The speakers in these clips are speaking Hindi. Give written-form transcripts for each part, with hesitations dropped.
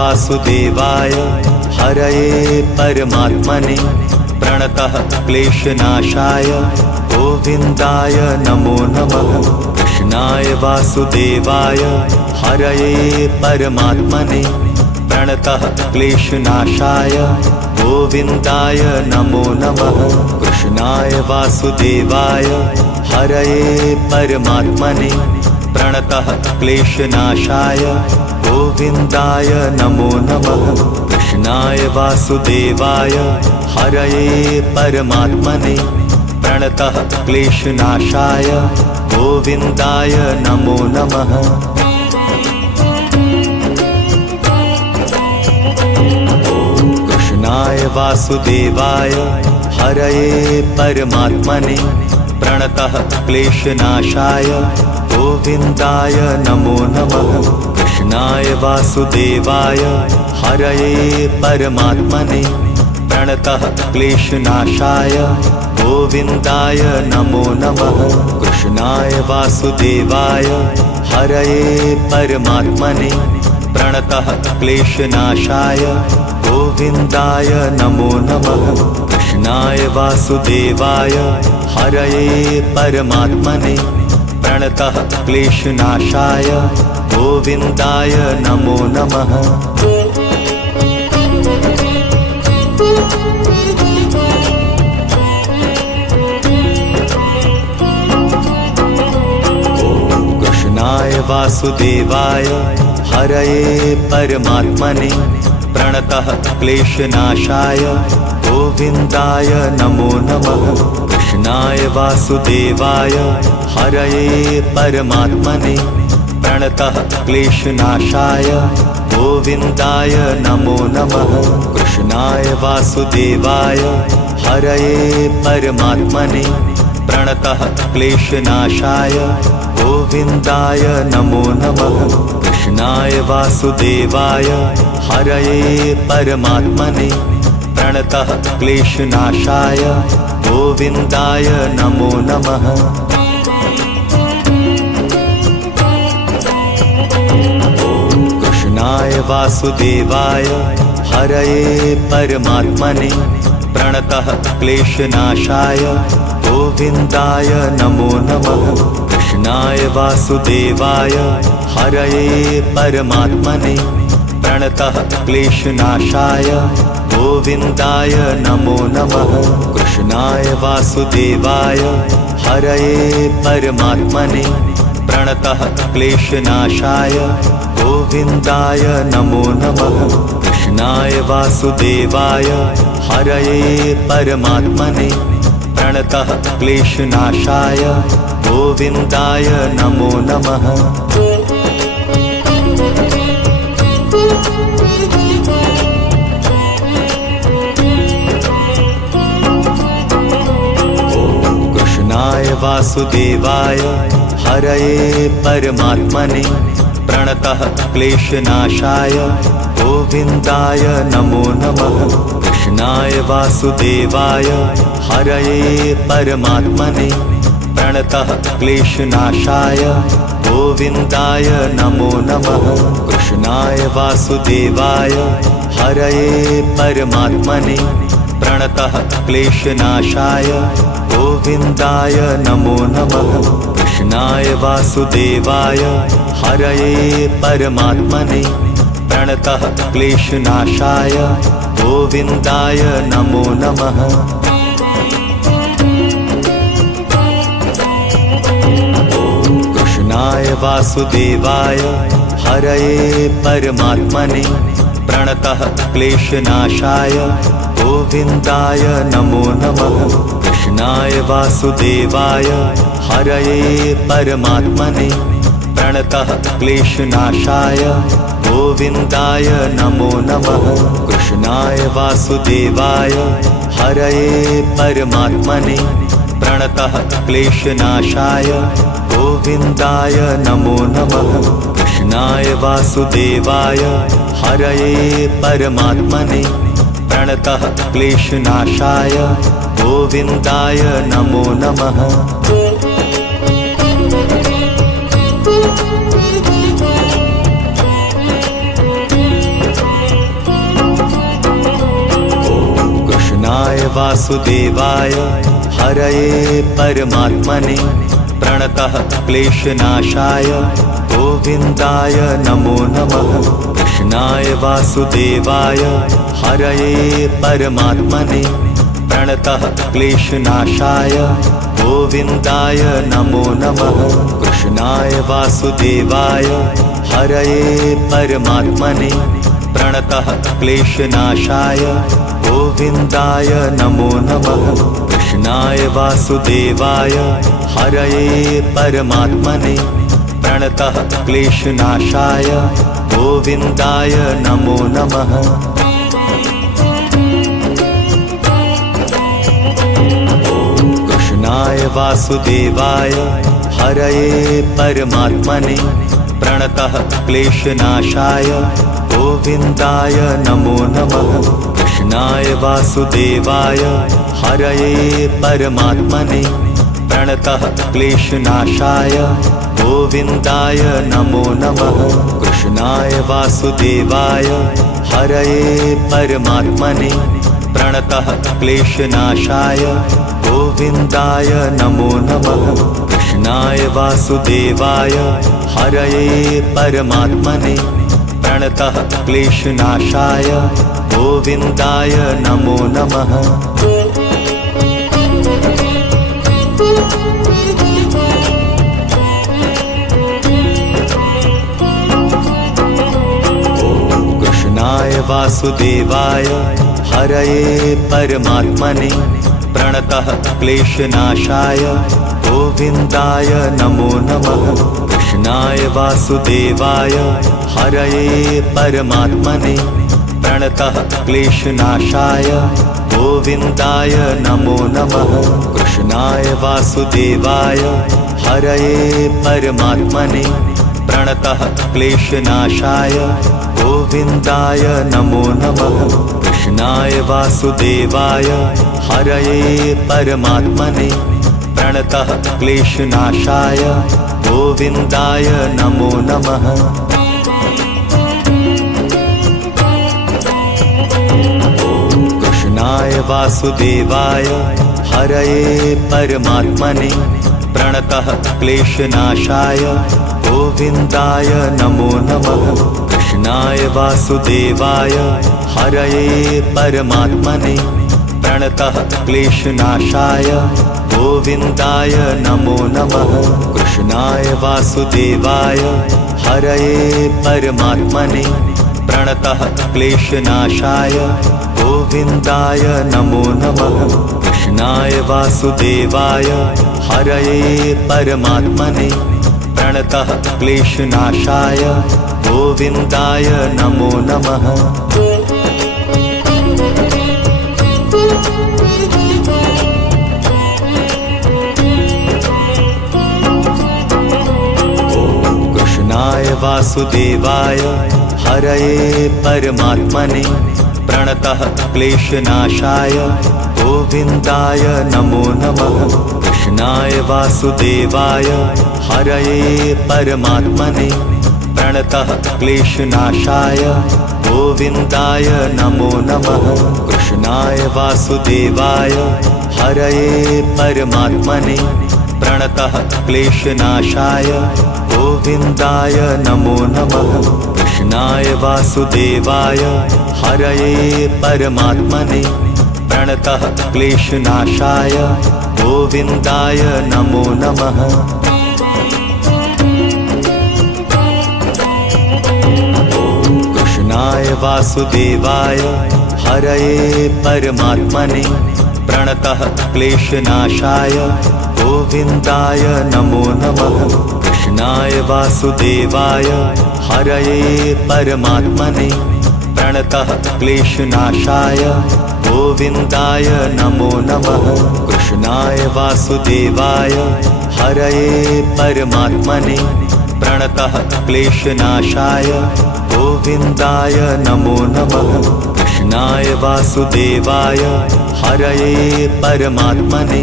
वासुदेवाय हरये परमात्मने प्रणतः क्लेशनाशाय गोविन्दाय नमो नमः। कृष्णाय वासुदेवाय हरये परमात्मने प्रणतः क्लेशनाशाय गोविन्दाय नमो नमः। कृष्णाय वासुदेवाय हरये परमात्मने प्रणतः क्लेशनाशाय गोविन्दाय नमो नमः। कृष्णाय वासुदेवाय हरये परमात्मने प्रणतः क्लेशनाशाय गोविन्दाय नमो नमः। कृष्णाय वासुदेवाय हरये परमात्मने प्रणतः क्लेशनाशाय गोविन्दाय नमो नमः। कृष्णाय वासुदेवाय हरये परमात्मने प्रणतः क्लेशनाशाय गोविन्दाय नमो नमः। कृष्णाय वासुदेवाय हरये परमात्मने प्रणतः क्लेशनाशाय गोविन्दाय नमो नमः। कृष्णाय वासुदेवाय हरये परमात्मने प्रणतः क्लेशनाशाय गोविन्दाय नमो नमः। कृष्णाय वासुदेवाय हरये परमात्मने प्रणतः क्लेशनाशाय गोविन्दाय नमो नमः। कृष्णाय वासुदेवाय हरये परमात्मने प्रणतः क्लेशनाशाय गोविन्दाय नमो नमः। कृष्णाय वासुदेवाय हरये परमात्मने प्रणतः क्लेशनाशाय गोविन्दाय नमो नमः। कृष्णाय वासुदेवाय हरये परमात्मने प्रणतः क्लेशनाशाय गोविन्दाय नमो नमः। कृष्णाय वासुदेवाय हरये परमात्मने प्रणतः क्लेशनाशाय गोविन्दाय नमो नमः। कृष्णाय वासुदेवाय हरये परमात्मने प्रणतः क्लेशनाशाय गोविन्दाय नमो नमः। कृष्णाय वासुदेवाय हरये परमात्मने प्रणतः क्लेशनाशाय गोविन्दाय नमो नमः। कृष्णाय वासुदेवाय हरये परमात्मने प्रणतः क्लेशनाशाय गोविन्दाय नमो नमः। कृष्णाय वासुदेवाय हरये परमात्मने प्रणतः क्लेशनाशाय गोविन्दाय नमो नमः। कृष्णाय वासुदेवाय हरये परमात्मने प्रणतः क्लेशनाशाय गोविन्दाय नमो नमः। कृष्णाय वासुदेवाय हरये परमात्मने प्रणतः क्लेशनाशाय गोविन्दाय नमो नमः। कृष्णाय वासुदेवाय हरये परमात्मने प्रणतः क्लेशनाशाय गोविन्दाय नमो नमः। कृष्णाय वासुदेवाय हरये परमात्मने प्रणतः क्लेशनाशाय गोविन्दाय नमो नमः। कृष्णाय वासुदेवाय हरये परमात्मने प्रणतः क्लेशनाशाय गोविन्दाय नमो नमः। कृष्णाय वासुदेवाय हरये परमात्मने प्रणतः क्लेशनाशाय गोविन्दाय नमो नमः। कृष्णाय वासुदेवाय हरये परमात्मने प्रणतः क्लेशनाशाय गोविन्दाय नमो नमः। कृष्णाय वासुदेवाय हरये परमात्मने प्रणतः क्लेशनाशाय गोविन्दाय नमो नमः। कृष्णाय वासुदेवाय हरये परमात्मने प्रणतः क्लेशनाशाय गोविन्दाय नमो नमः। कृष्णाय वासुदेवाय हरये परमात्मने प्रणतः क्लेशनाशाय गोविन्दाय नमो नमः। कृष्णाय वासुदेवाय हरये परमात्मने प्रणतः क्लेशनाशाय गोविन्दाय नमो नमः। कृष्णाय वासुदेवाय हरये परमात्मने प्रणतः क्लेशनाशाय गोविन्दाय नमो नमः। कृष्णाय वासुदेवाय हरये परमात्मने प्रणतः क्लेशनाशाय गोविन्दाय नमो नमः। कृष्णाय वासुदेवाय हरये परमात्मने प्रणतः क्लेशनाशाय गोविन्दाय नमो नमः। कृष्णाय वासुदेवाय हरये परमात्मने प्रणतः क्लेशनाशाय गोविन्दाय नमो नमः। कृष्णाय वासुदेवाय हरये परमात्मने प्रणतः क्लेशनाशाय गोविन्दाय नमो नमः। कृष्णाय वासुदेवाय हरये परमात्मने प्रणतः क्लेशनाशाय गोविन्दाय नमो नमः। कृष्णाय वासुदेवाय हरये परमात्मने प्रणतः क्लेशनाशाय गोविन्दाय नमो नमः। कृष्णाय वासुदेवाय हरये परमात्मने प्रणतः क्लेशनाशाय गोविन्दाय नमो नमः। कृष्णाय वासुदेवाय हरये परमात्मने प्रणतः क्लेशनाशाय गोविन्दाय नमो नमः। कृष्णाय वासुदेवाय हरये परमात्मने प्रणतः क्लेशनाशाय गोविन्दाय नमो नमः। कृष्णाय वासुदेवाय हरये परमात्मने प्रणतः क्लेशनाशाय गोविन्दाय नमो नमः। कृष्णाय वासुदेवाय हरये परमात्मने प्रणतः क्लेशनाशाय गोविन्दाय नमो नमः। कृष्णाय वासुदेवाय हरये परमात्मने प्रणतः क्लेशनाशाय गोविन्दाय नमो नमः। कृष्णाय वासुदेवाय हरये परमात्मने प्रणतः क्लेशनाशाय गोविन्दाय नमो नमः। कृष्णाय वासुदेवाय हरये परमात्मने प्रणतः क्लेशनाशाय गोविन्दाय नमो नमः। कृष्णाय वासुदेवाय हरये परमात्मने प्रणतः क्लेशनाशाय गोविन्दाय नमो नमः। कृष्णाय वासुदेवाय हरये परमात्मने प्रणतः क्लेशनाशाय गोविन्दाय नमो नमः। कृष्णाय वासुदेवाय हरये परमात्मने प्रणतः क्लेशनाशाय गोविन्दाय नमो नमः। कृष्णाय वासुदेवाय हरये परमात्मने प्रणतः क्लेशनाशाय गोविन्दाय नमो नमः। कृष्णाय वासुदेवाय हरये परमात्मने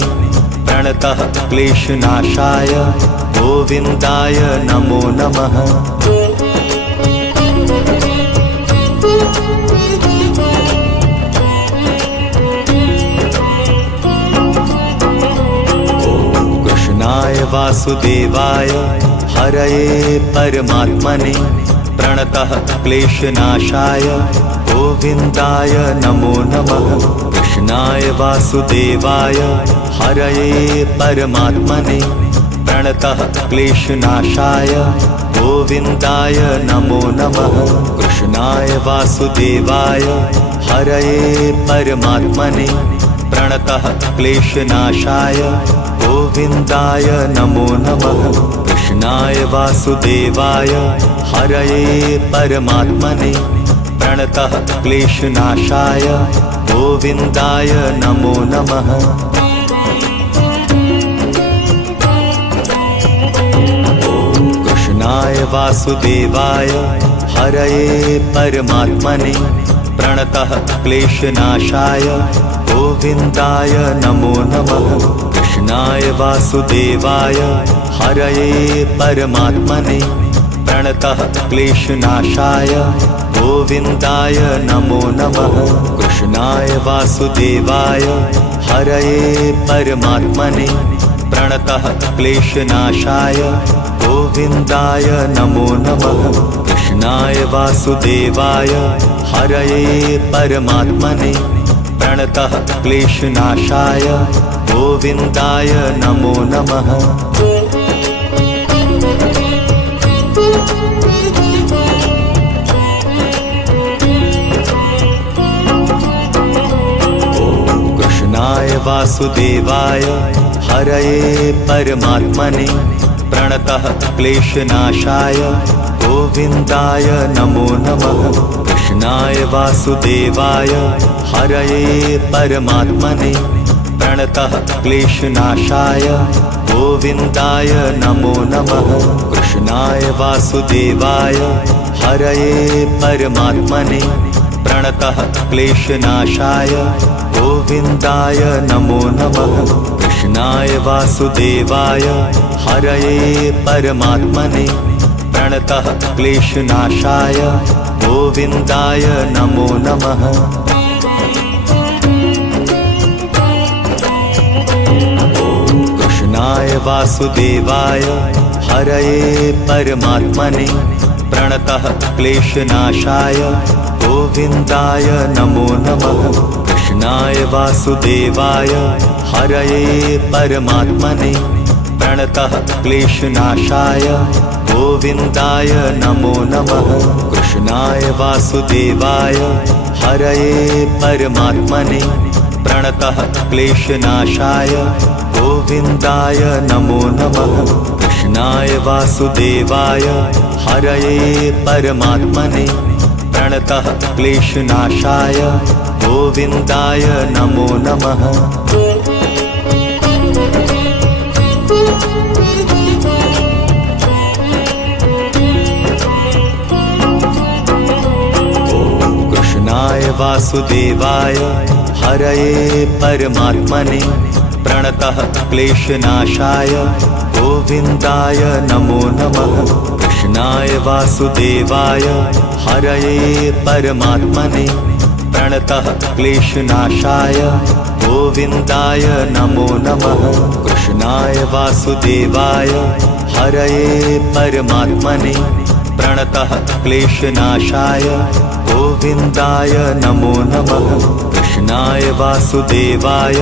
प्रणतः क्लेशनाशाय गोविन्दाय नमो नमः। वासुदेवाय हरये परमात्मने प्रणतः क्लेशनाशाय गोविन्दाय नमो नमः। कृष्णाय वासुदेवाय हरये परमात्मने प्रणतः क्लेशनाशाय गोविन्दाय नमो नमः। कृष्णाय वासुदेवाय हरये परमात्मने प्रणतः क्लेशनाशाय गोविन्दाय नमो नमः। कृष्णाय वासुदेवाय हरये परमात्मने प्रणतः क्लेशनाशाय गोविन्दाय नमो नमः। कृष्णाय वासुदेवाय हरये परमात्मने प्रणतः क्लेशनाशाय गोविन्दाय नमो नमः। कृष्णाय वासुदेवाय हरये परमात्मने प्रणतः क्लेशनाशाय गोविन्दाय नमो नमः। कृष्णाय वासुदेवाय हरये परमात्मने प्रणतः क्लेशनाशाय गोविन्दाय नमो नमः। कृष्णाय वासुदेवाय हरये परमात्मने प्रणतः क्लेशनाशाय गोविन्दाय नमो नमः। कृष्णाय वासुदेवाय हरये परमात्मने प्रणतः क्लेशनाशाय गोविन्दाय नमो नमः। कृष्णाय वासुदेवाय हरये परमात्मने प्रणतः क्लेशनाशाय गोविन्दाय नमो नमः। कृष्णाय वासुदेवाय हरये परमात्मने प्रणतः क्लेशनाशाय गोविन्दाय नमो नमः। कृष्णाय वासुदेवाय हरये परमात्मने प्रणतः क्लेशनाशाय गोविन्दाय नमो नमः। कृष्णाय वासुदेवाय हरये परमात्मने प्रणतः क्लेशनाशाय गोविन्दाय नमो नमः। कृष्णाय वासुदेवाय हरये परमात्मने प्रणतः क्लेशनाशाय गोविन्दाय नमो नमः। कृष्णाय वासुदेवाय हरये परमात्मने प्रणतः क्लेशनाशाय गोविन्दाय नमो नमः। कृष्णाय वासुदेवाय हरये परमात्मने प्रणतः क्लेशनाशाय गोविन्दाय नमो नमः। कृष्णाय वासुदेवाय हरये परमात्मने प्रणतः क्लेशनाशाय गोविन्दाय नमो नमः। कृष्णाय वासुदेवाय हरये परमात्मने प्रणतः क्लेशनाशाय गोविन्दाय नमो नमः। कृष्णाय वासुदेवाय हरये परमात्मने प्रणतः क्लेशनाशाय गोविन्दाय नमो नमः। कृष्णाय वासुदेवाय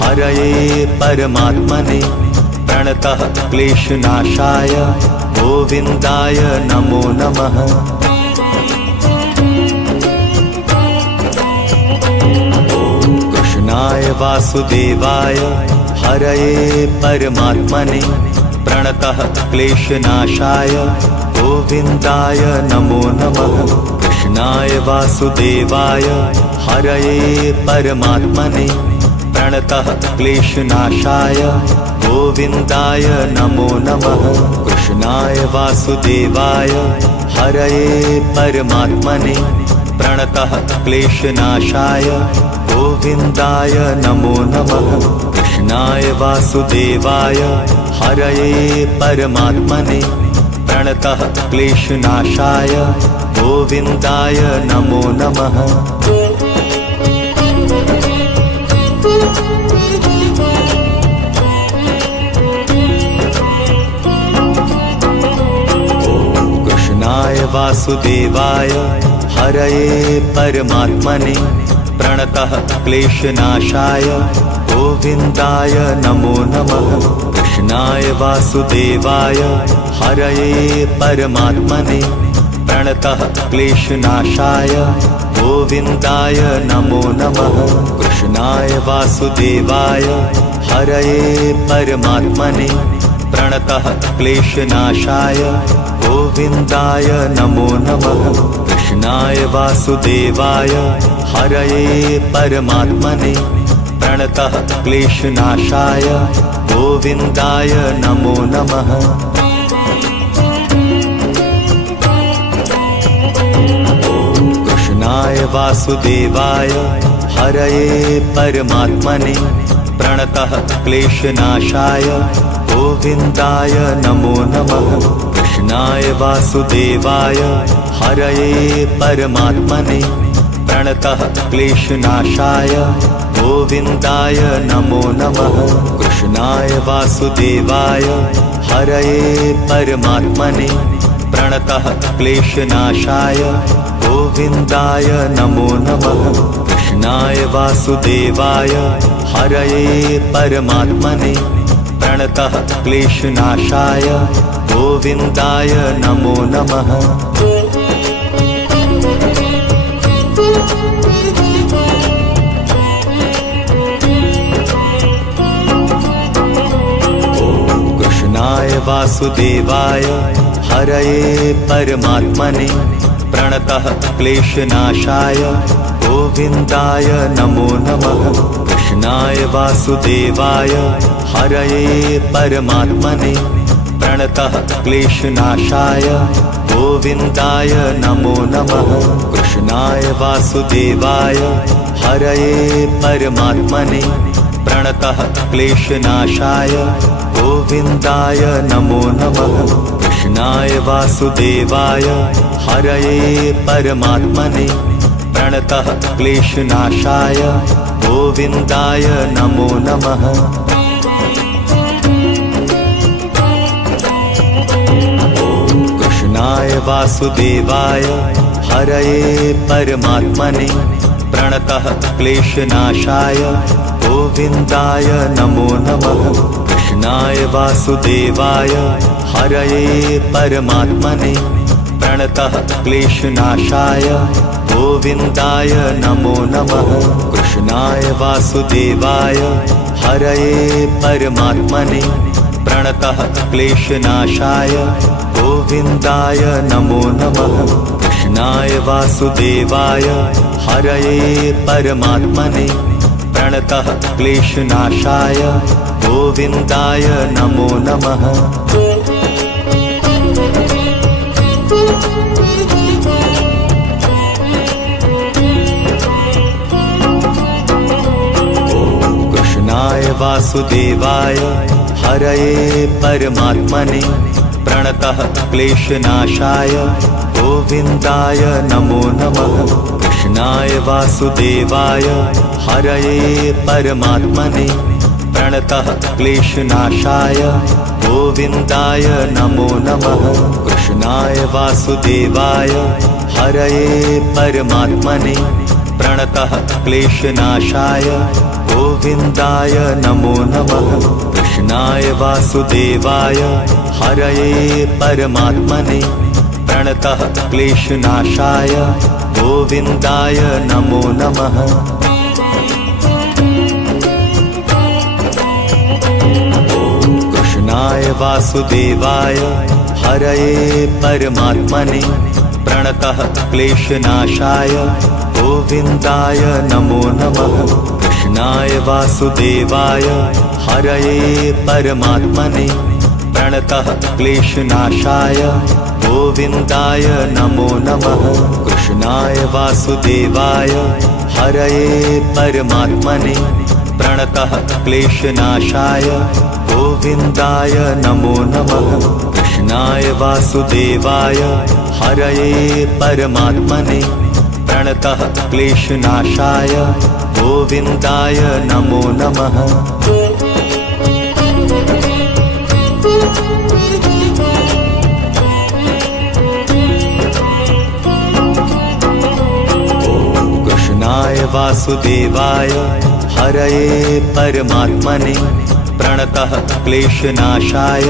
हरये परमात्मने प्रणतः क्लेशनाशाय गोविन्दाय नमो नमः। कृष्णाय वासुदेवाय हरये परमात्मने प्रणतः क्लेशनाशाय गोविन्दाय नमो नमः। कृष्णाय वासुदेवाय हरये परमात्मने प्रणतः क्लेशनाशाय गोविन्दाय नमो नमः। कृष्णाय वासुदेवाय हरये परमात्मने प्रणतः क्लेशनाशाय गोविन्दाय नमो नमः। कृष्णाय वासुदेवाय हरये परमात्मने प्रणतः क्लेशनाशाय गोविन्दाय नमो नमः। वासुदेवाय हरये परमात्मने प्रणतः क्लेशनाशाय गोविन्दाय नमो नमः। कृष्णाय वासुदेवाय हरये परमात्मने प्रणतः क्लेशनाशाय गोविन्दाय नमो नमः। कृष्णाय वासुदेवाय हरये परमात्मने प्रणतः क्लेशनाशाय गोविन्दाय नमो नमः। कृष्णाय वासुदेवाय हरये परमात्मने प्रणतः क्लेशनाशाय गोविन्दाय नमो नमः। कृष्णाय वासुदेवाय हरये परमात्मने प्रणतः क्लेशनाशाय गोविन्दाय नमो नमः। कृष्णाय वासुदेवाय हरये परमात्मने प्रणतः क्लेशनाशाय गोविन्दाय नमो नमः। कृष्णाय वासुदेवाय हरये परमात्मने प्रणतः क्लेशनाशाय गोविन्दाय नमो नमः। कृष्णाय वासुदेवाय हरये परमात्मने प्रणतः क्लेशनाशाय गोविन्दाय नमो नमः। कृष्णाय वासुदेवाय हरये परमात्मने प्रणतः क्लेशनाशाय गोविन्दाय नमो नमः। कृष्णाय वासुदेवाय हरये परमात्मने प्रणतः क्लेशनाशाय गोविन्दाय नमो नमः। कृष्णाय वासुदेवाय हरये परमात्मने प्रणतः क्लेशनाशाय गोविन्दाय नमो नमः। कृष्णाय वासुदेवाय हरये परमात्मने प्रणतः क्लेशनाशाय गोविन्दाय नमो नमः। कृष्णाय वासुदेवाय हरये परमात्मने प्रणतः क्लेशनाशाय गोविन्दाय नमो नमः। कृष्णाय वासुदेवाय हरये परमात्मने प्रणतः क्लेशनाशाय गोविन्दाय नमो नमः। कृष्णाय वासुदेवाय हरये परमात्मने प्रणतः क्लेशनाशाय गोविन्दाय नमो नमः। कृष्णाय वासुदेवाय हरये परमात्मने प्रणतः क्लेशनाशाय गोविन्दाय नमो नमः। कृष्णाय वासुदेवाय हरये परमात्मने प्रणतः क्लेशनाशाय गोविन्दाय नमो नमः। कृष्णाय वासुदेवाय हरये परमात्मने प्रणतः क्लेशनाशाय गोविन्दाय नमो नमः। कृष्णाय वासुदेवाय हरये परमात्मने प्रणतः क्लेशनाशाय गोविन्दाय नमो नमः। कृष्णाय वासुदेवाय हरये परमात्मने प्रणतः क्लेशनाशाय गोविन्दाय नमो नमः। कृष्णाय वासुदेवाय हरये परमात्मने प्रणतः क्लेशनाशाय गोविन्दाय नमो नमः। कृष्णाय वासुदेवाय हरये परमात्मने प्रणतः क्लेशनाशाय गोविन्दाय नमो नमः। कृष्णाय वासुदेवाय हरये परमात्मने प्रणतः क्लेशनाशाय गोविन्दाय नमो नमः। कृष्णाय वासुदेवाय हरये परमात्मने प्रणतः क्लेशनाशाय गोविन्दाय नमो नमः। कृष्णाय वासुदेवाय हरये परमात्मने प्रणतः क्लेशनाशाय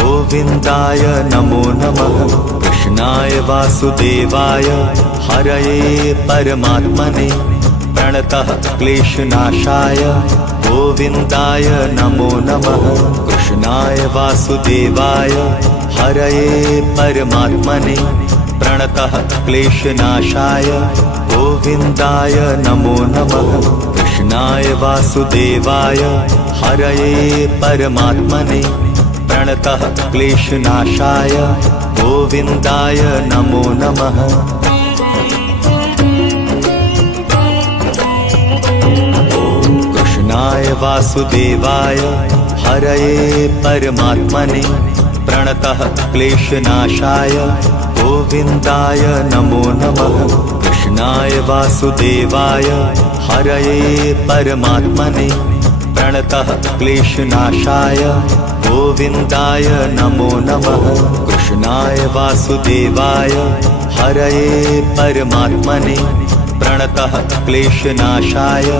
गोविन्दाय नमो नमः। कृष्णाय वासुदेवाय हरये परमात्मने प्रणतः क्लेशनाशाय गोविन्दाय नमो नमः। कृष्णाय वासुदेवाय हरये परमात्मने प्रणतः क्लेशनाशाय गोविन्दाय नमो नमः। कृष्णाय वासुदेवाय हरये परमात्मने प्रणतः क्लेशनाशाय गोविन्दाय नमो नमः। कृष्णाय वासुदेवाय हरये परमात्मने प्रणतः क्लेशनाशाय गोविन्दाय नमो नमः। कृष्णाय वासुदेवाय हरये परमात्मने प्रणतः क्लेशनाशाय गोविन्दाय नमो नमः। कृष्णाय वासुदेवाय हरये परमात्मने प्रणतः क्लेशनाशाय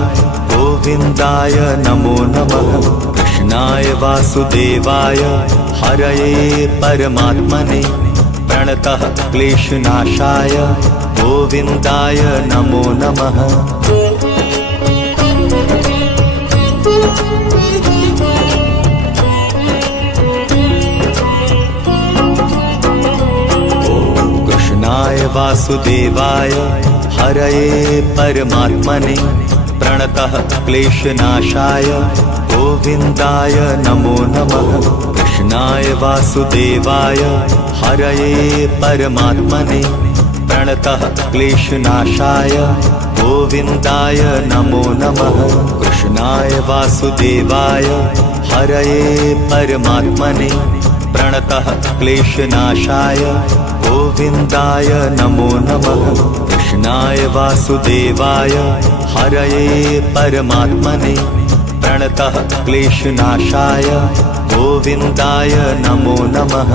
गोविन्दाय नमो नमः। कृष्णाय वासुदेवाय हरये परमात्मने प्रणतः क्लेशनाशाय गोविन्दाय नमो नमः। कृष्णाय वासुदेवाय हरये परमात्मने प्रणतः क्लेशनाशाय गोविन्दाय नमो नमः। कृष्णाय वासुदेवाय हरये परमात्मने प्रणतः क्लेशनाशाय गोविन्दाय नमो नमः। कृष्णाय वासुदेवाय हरये परमात्मने प्रणतः क्लेशनाशाय गोविन्दाय नमो नमः। कृष्णाय वासुदेवाय हरये परमात्मने प्रणतः क्लेशनाशाय गोविन्दाय नमो नमः।